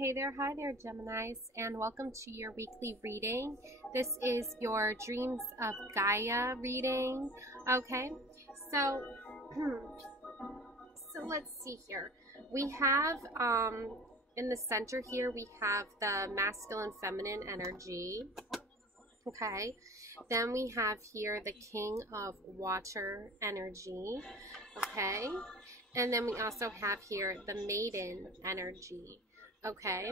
Hey there, hi there, Geminis, and welcome to your weekly reading. This is your Dreams of Gaia reading. Okay, so so let's see here. We have in the center here we have the masculine feminine energy. Okay, then we have here the King of Water energy. Okay, and then we also have here the Maiden energy. Okay,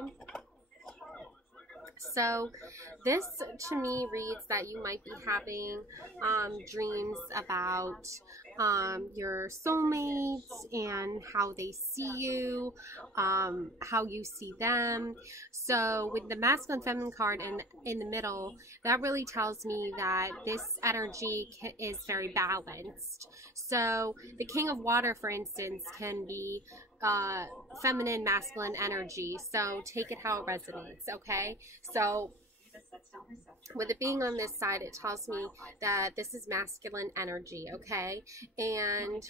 so this to me reads that you might be having dreams about your soulmates and how they see you, how you see them. So with the masculine feminine card in the middle, that really tells me that this energy is very balanced. So the King of Water, for instance, can be feminine, masculine energy. So take it how it resonates, okay? So with it being on this side, it tells me that this is masculine energy, okay? And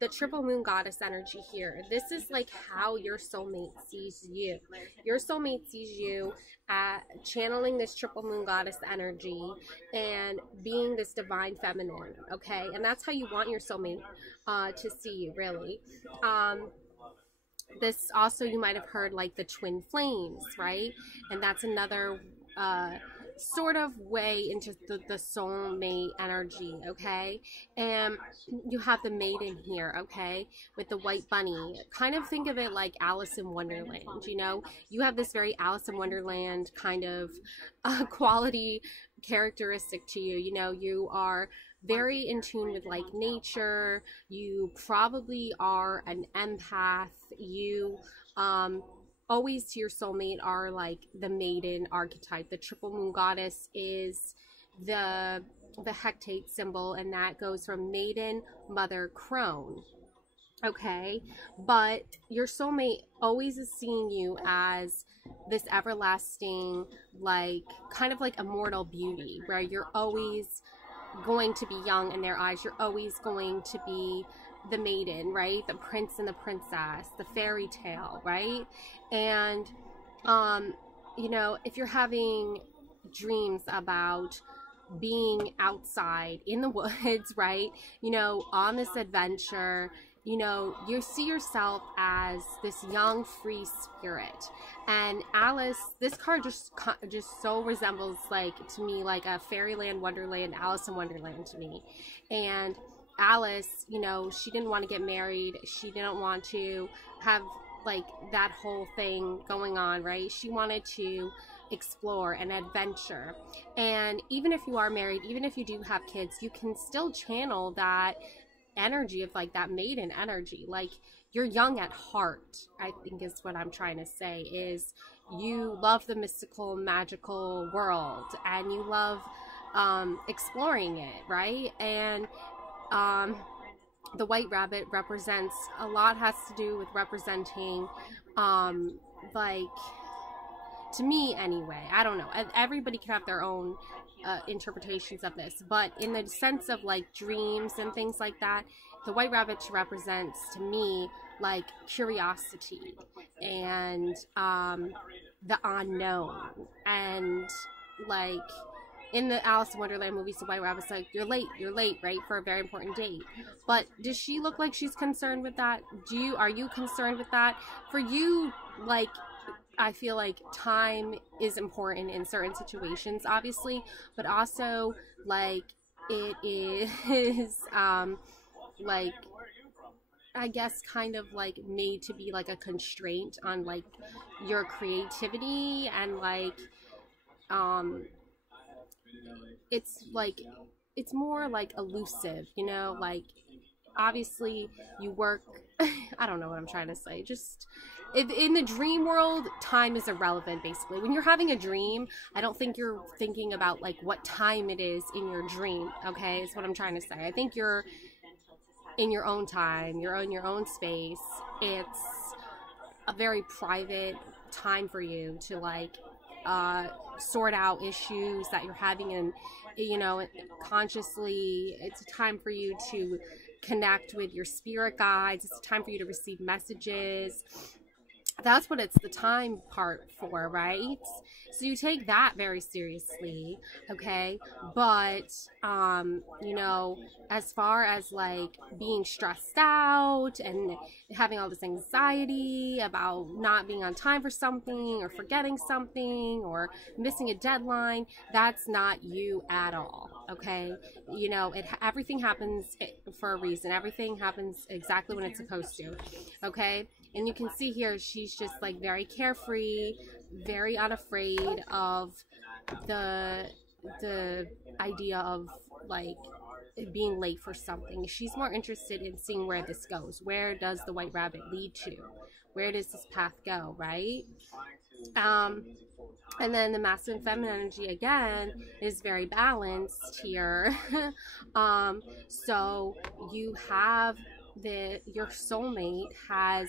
the triple moon goddess energy here, this is like how your soulmate sees you. Your soulmate sees you channeling this triple moon goddess energy and being this divine feminine, okay? And that's how you want your soulmate to see you, really. This also, you might have heard like the twin flames, right? And that's another sort of way into the soulmate energy, okay? And you have the maiden here, okay, with the white bunny. Kind of think of it like Alice in Wonderland, you know? You have this very Alice in Wonderland kind of quality characteristic to you. You know, you are very in tune with like nature. You probably are an empath. You always to your soulmate are like the maiden archetype. The triple moon goddess is the hecate symbol, and that goes from maiden, mother, crone. Okay, but your soulmate always is seeing you as this everlasting, like kind of like immortal beauty, where you're always going to be young in their eyes. You're always going to be the maiden, right? The prince and the princess, the fairy tale, right? And you know, if you're having dreams about being outside in the woods, right, you know, on this adventure, you know, you see yourself as this young free spirit. And Alice, this card just so resembles, like, to me, like a fairyland wonderland, Alice in Wonderland to me. And Alice, you know, she didn't want to get married. She didn't want to have like that whole thing going on, right? She wanted to explore and adventure. And even if you are married, even if you do have kids, you can still channel that energy of like that maiden energy. Like, you're young at heart, I think is what I'm trying to say, is you love the mystical, magical world, and you love exploring it, right? And the white rabbit represents a lot, has to do with representing like, to me anyway, I don't know, everybody can have their own interpretations of this, but in the sense of like dreams and things like that, the white rabbit represents to me like curiosity and the unknown. And like in the Alice in Wonderland movies, the white rabbit's like, you're late, right, for a very important date. But does she look like she's concerned with that? Are you concerned with that? For you, like, I feel like time is important in certain situations, obviously, but also like it is like, I guess, kind of like made to be like a constraint on like your creativity, and like it's like, it's more like elusive, you know, like obviously you work I don't know what I'm trying to say. Just in the dream world, time is irrelevant, basically. When you're having a dream, I don't think you're thinking about like what time it is in your dream, okay, is what I'm trying to say. I think you're in your own time, you're in your own space. It's a very private time for you to like sort out issues that you're having, and you know, consciously. It's a time for you to connect with your spirit guides. It's a time for you to receive messages. That's what it's the time part for, right? So you take that very seriously, okay? But you know, as far as like being stressed out and having all this anxiety about not being on time for something or forgetting something or missing a deadline, that's not you at all, okay? You know, everything happens for a reason. Everything happens exactly when it's supposed to, okay? And you can see here, she's just like very carefree, very unafraid of the idea of like being late for something. She's more interested in seeing where this goes. Where does the white rabbit lead to? Where does this path go, right? And then the masculine feminine energy again is very balanced here. So you have your soulmate has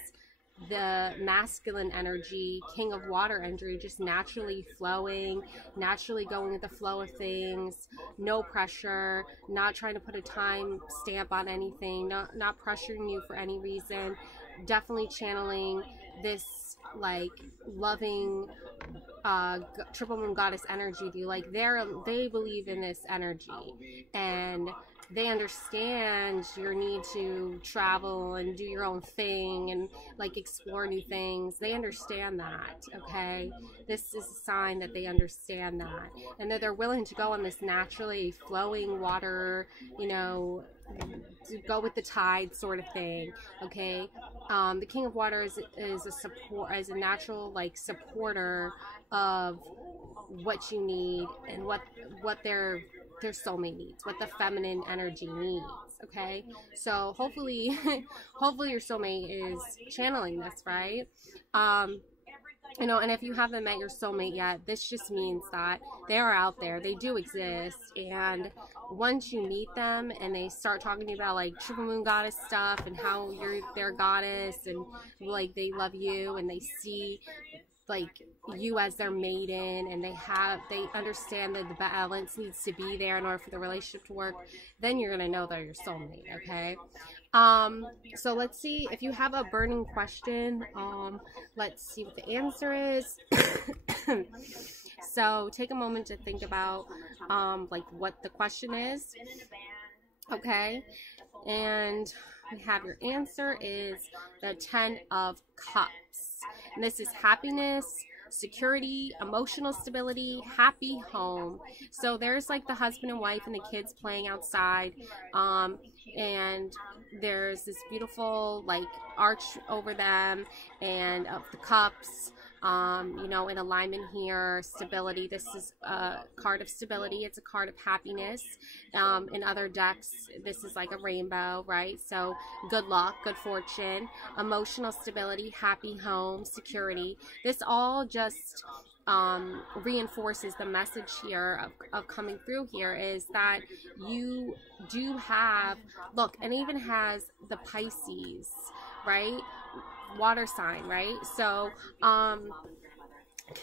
the masculine energy, king of water energy, just naturally flowing, naturally going with the flow of things, no pressure, not trying to put a time stamp on anything, not pressuring you for any reason, definitely channeling this like loving triple moon goddess energy with you. Like they believe in this energy, and they understand your need to travel and do your own thing and like explore new things. They understand that, okay? This is a sign that they understand that, and that they're willing to go on this naturally flowing water, you know, to go with the tide sort of thing, okay? The king of water is a natural like supporter of what you need and what their soulmate needs, what the feminine energy needs, okay? So hopefully hopefully your soulmate is channeling this, right? You know, and if you haven't met your soulmate yet, this just means that they are out there, they do exist, and once you meet them and they start talking to you about like triple moon goddess stuff and how you're their goddess and like they love you and they see like you as their maiden, and they understand that the balance needs to be there in order for the relationship to work, then you're gonna know they're your soulmate, okay? So let's see if you have a burning question. Let's see what the answer is. So take a moment to think about like what the question is, okay? And we have your answer is the 10 of Cups. And this is happiness, security, emotional stability, happy home. So there's like the husband and wife and the kids playing outside, and there's this beautiful like arch over them and of the cups, you know, in alignment here, stability. This is a card of stability. It's a card of happiness. In other decks, this is like a rainbow, right? So good luck, good fortune, emotional stability, happy home, security. This all just reinforces the message here of coming through here is that you do have, look, and even has the Pisces, right? Water sign, right? So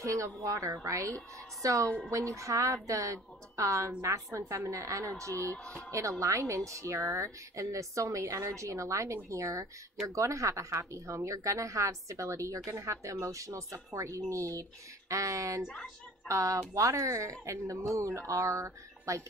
king of water, right? So when you have the masculine feminine energy in alignment here and the soulmate energy in alignment here, you're going to have a happy home, you're going to have stability, you're going to have the emotional support you need. And water and the moon are like,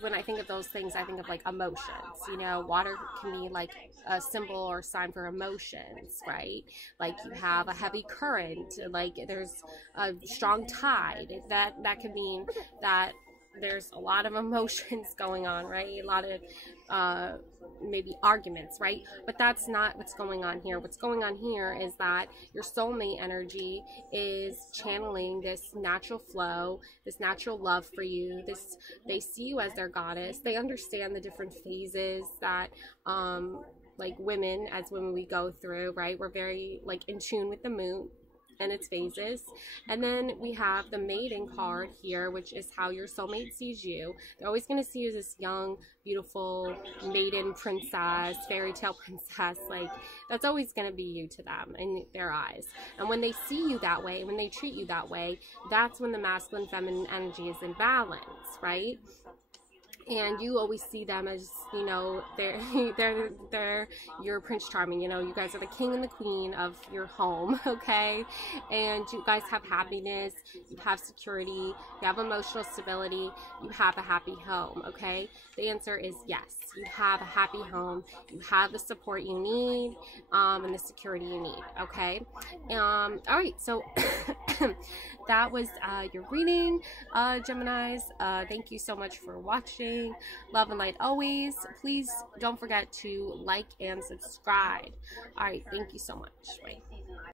when I think of those things, I think of like emotions. You know, water can be like a symbol or sign for emotions, right? Like you have a heavy current, like there's a strong tide. That can mean that there's a lot of emotions going on, right? A lot of maybe arguments, right? But that's not what's going on here. What's going on here is that your soulmate energy is channeling this natural flow, this natural love for you. They see you as their goddess. They understand the different phases that like women, as women, we go through, right? We're very like in tune with the moon and its phases. And then we have the maiden card here, which is how your soulmate sees you. They're always going to see you as this young, beautiful maiden princess, fairy tale princess. Like that's always going to be you to them in their eyes. And when they see you that way, when they treat you that way, that's when the masculine feminine energy is in balance, right? and you always see them as, you know, they're they're your Prince Charming. You know, you guys are the king and the queen of your home, okay? And you guys have happiness, you have security, you have emotional stability, you have a happy home, okay? The answer is yes. You have a happy home, you have the support you need, and the security you need, okay? All right, so that was your reading, Geminis. Thank you so much for watching. Love and light always. Please don't forget to like and subscribe. All right, thank you so much. Bye.